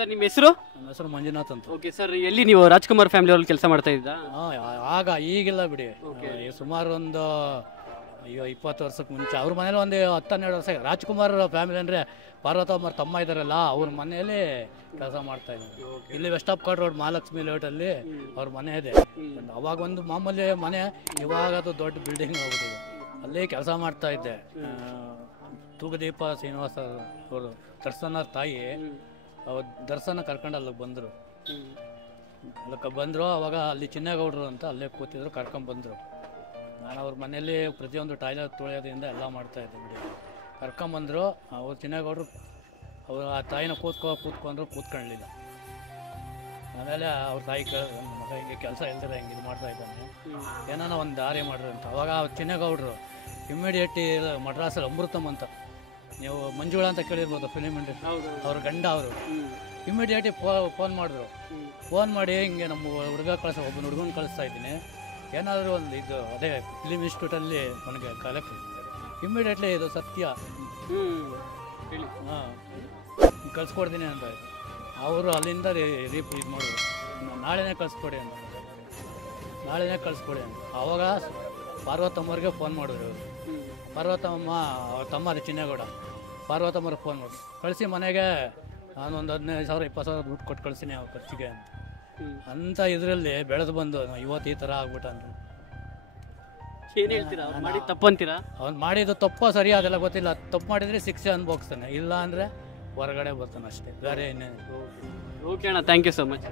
Sir ನಿಮ್ಮ ಹೆಸರು? ನಮ್ಮ ಹೆಸರು ಮಂಜುನಾಥ್ ಅಂತ. ಓಕೆ ಸರ್, ಎಲ್ಲಿ ನೀವು ರಾಜ್ಕುಮಾರ್ ಫ್ಯಾಮಿಲಿ ಅವ್ರಲ್ಲಿ ಕೆಲಸ ಮಾಡ್ತಾ ಇದ್ದ? ಆಗ ಈಗಿಲ್ಲ ಬಿಡಿ, ಸುಮಾರು ಒಂದು 20 ವರ್ಷಕ್ಕೆ ಮುಂಚೆ ಅವ್ರ ಮನೇಲಿ ಒಂದು 10-12 ವರ್ಷ. ರಾಜ್ಕುಮಾರ್ ಫ್ಯಾಮಿಲಿ ಅಂದರೆ ಪಾರ್ವತಮ್ಮರ ತಮ್ಮ ಇದ್ದಾರಲ್ಲ, ಅವ್ರ ಮನೆಯಲ್ಲಿ ಕೆಲಸ ಮಾಡ್ತಾ ಇದ್ದಾರೆ. ಇಲ್ಲಿ west of chord road Mahalakshmi ಲೇಔಟಲ್ಲಿ ಅವ್ರ ಮನೆ ಇದೆ. ಅವಾಗ ಒಂದು ಮಾಮೂಲಿ ಮನೆ, ಇವಾಗ ಅದು ದೊಡ್ಡ ಬಿಲ್ಡಿಂಗ್ ಆಗ್ಬಿಟ್ಟಿದೆ. ಅಲ್ಲಿ ಕೆಲಸ ಮಾಡ್ತಾ ಇದ್ದೆ. ತೂಗುದೀಪ ಶ್ರೀನಿವಾಸ ಅವರು ದರ್ಶನ ತಾಯಿ ದರ್ಶನ ಕರ್ಕೊಂಡು ಅಲ್ಲಿಗೆ ಬಂದರು. ಅಲ್ಲಿಗೆ ಬಂದರು. ಅವಾಗ ಅಲ್ಲಿ ಚಿನ್ನೇಗೌಡರು ಅಂತ ಅಲ್ಲೇ ಕೂತಿದ್ರು, ಕರ್ಕೊಂಬಂದರು. ನಾನು ಅವ್ರ ಮನೇಲಿ ಪ್ರತಿಯೊಂದು ಟಾಯ್ಲೆಟ್ ತೊಳೆಯೋದ್ರಿಂದ ಎಲ್ಲ ಮಾಡ್ತಾಯಿದ್ದೆ ಬಿಡಿ. ಕರ್ಕೊಂಬಂದರು. ಅವ್ರು ಚಿನ್ನೇಗೌಡರು ಅವರು ಆ ತಾಯಿನ ಕೂತ್ಕೊಳ್ಳಲಿಲ್ಲ. ಆಮೇಲೆ ಅವ್ರ ತಾಯಿ ಕೇಳಿದ್ರು, ನನ್ನ ಮಗ ಹಿಂಗೆ ಕೆಲಸ ಇಲ್ದಿರ ಹಿಂಗೆ ಇದು ಮಾಡ್ತಾಯಿದ್ದಾನೆ, ಏನಾನ ಒಂದು ದಾರಿ ಮಾಡ್ರಿ ಅಂತ. ಅವಾಗ ಚಿನ್ನೇಗೌಡರು ಇಮ್ಮಿಡಿಯೇಟ್ಲಿ ಮಡ್ರಾಸಲ್ಲಿ ಅಮೃತಮ್ ಅಂತ, ನೀವು ಮಂಜುಳಾ ಅಂತ ಕೇಳಿರ್ಬೋದು, ಫಿಲಿಮ್ ಇಂಡಸ್ಟ್ರಿ, ಅವ್ರ ಗಂಡ ಅವರು ಇಮ್ಮಿಡಿಯೇಟ್ಲಿ ಫೋನ್ ಮಾಡಿದ್ರು. ಫೋನ್ ಮಾಡಿ ಹಿಂಗೆ ನಮ್ಮ ಒಬ್ಬನ ಹುಡುಗನ ಕಳಿಸ್ತಾ ಇದ್ದೀನಿ, ಏನಾದರೂ ಒಂದು ಇದು ಅದೇ ಫಿಲಿಮ್ ಇನ್ಸ್ಟಿಟ್ಯೂಟಲ್ಲಿ ನನಗೆ ಕಲೆಕ್ಟ್. ಇಮ್ಮಿಡಿಯೇಟ್ಲಿ ಇದು ಸತ್ಯ, ಹಾಂ ಕಳಿಸ್ಕೊಡ್ತೀನಿ ಅಂತ. ಅವರು ಅಲ್ಲಿಂದ ಇದು ಮಾಡಿದ್ರು, ನಾಳೆನೇ ಕಳಿಸ್ಕೊಡಿ ಅಂತ. ಆವಾಗ ಪಾರ್ವತಮ್ಮವ್ರಿಗೆ ಫೋನ್ ಮಾಡಿದ್ರು ಇವರು. ಪಾರ್ವತಮ್ಮ ಅವ್ರ ತಮ್ಮ ಚಿನ್ನೇಗೌಡ, ಪಾರ್ವತಮ್ಮವ್ರಿಗೆ ಫೋನ್ ಮಾಡಿದ್ರು, ಕಳಿಸಿ ಮನೆಗೆ ನಾನೊಂದು 15,000 20,000 ದುಡ್ಡು ಕೊಟ್ಟು ಕಳಿಸ್ತೀನಿ ಅವ್ರ ಖರ್ಚಿಗೆ ಅಂತ. ಇದರಲ್ಲಿ ಬೆಳೆದು ಬಂದು ಇವತ್ತು ಈ ಥರ ಆಗ್ಬಿಟ್ಟ ಅಂದ್ರೆ ಏನು ಹೇಳ್ತೀರಾ? ಮಾಡಿ ತಪ್ಪು ಅಂತೀರಾ? ಅವ್ನು ಮಾಡಿದ್ದು ತಪ್ಪೋ ಸರಿ ಅದೆಲ್ಲ ಗೊತ್ತಿಲ್ಲ. ತಪ್ಪು ಮಾಡಿದರೆ ಶಿಕ್ಷೆ ಅನುಭವಿಸ್ತಾನೆ, ಇಲ್ಲ ಅಂದರೆ ಹೊರಗಡೆ ಬರ್ತಾನೆ ಅಷ್ಟೇ, ಬೇರೆ ಇನ್ನೇನು. ಓಕೆ ಅಣ್ಣ, ಥ್ಯಾಂಕ್ ಯು ಸೊ ಮಚ್.